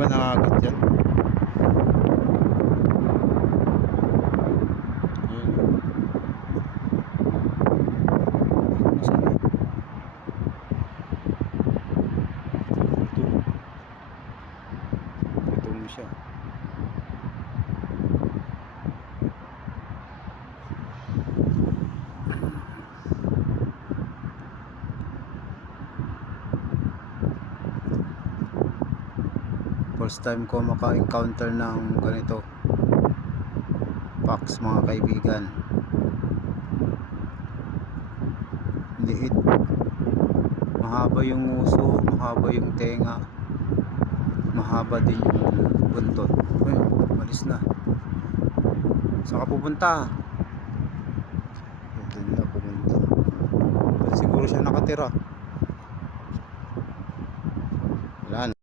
ba nangagat yan? Saan na? Ito mo siya. First time ko maka-encounter ng ganito fox, mga kaibigan. Liit, mahaba yung uso, mahaba yung tenga, mahaba din yung buntot. Ayun, malis na. Saan ka pupunta? Ito na pupunta. Siguro siya nakatira. Wala na.